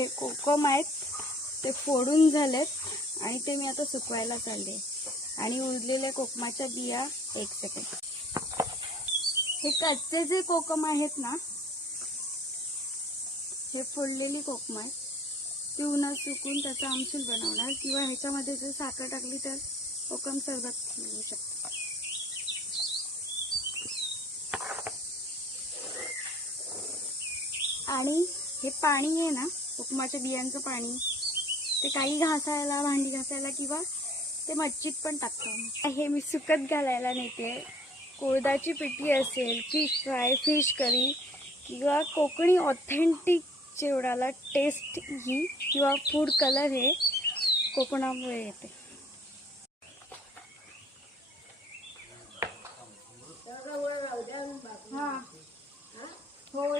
हे कोकम आहेत ते फोडून झालेत आणि ते मी आता सुकवायला चालले. आणि उरलेल्या कोकमाच्या बिया एक सेकंड हे कच्चे जे कोकम आहेत ना हे फोडलेली कोकम आहेत. ती उन्हात सुकून त्याचा आमसूल बनवणार किंवा ह्याच्यामध्ये जर साखर टाकली तर कोकम सरबत मिळू शकतो. आणि हे पाणी आहे ना उपमाच्या बियांचं पाणी ते काही घासायला भांडी घासायला किंवा ते मच्छीत पण टाकतो. हे मी सुकत घालायला नेते. कोळदाची पिठी असेल फिश फ्राय फिश करी किंवा कोकणी ऑथेंटिक जेवढाला टेस्ट ही किंवा फूड कलर हे कोकणामुळे येते. हां हो. हो.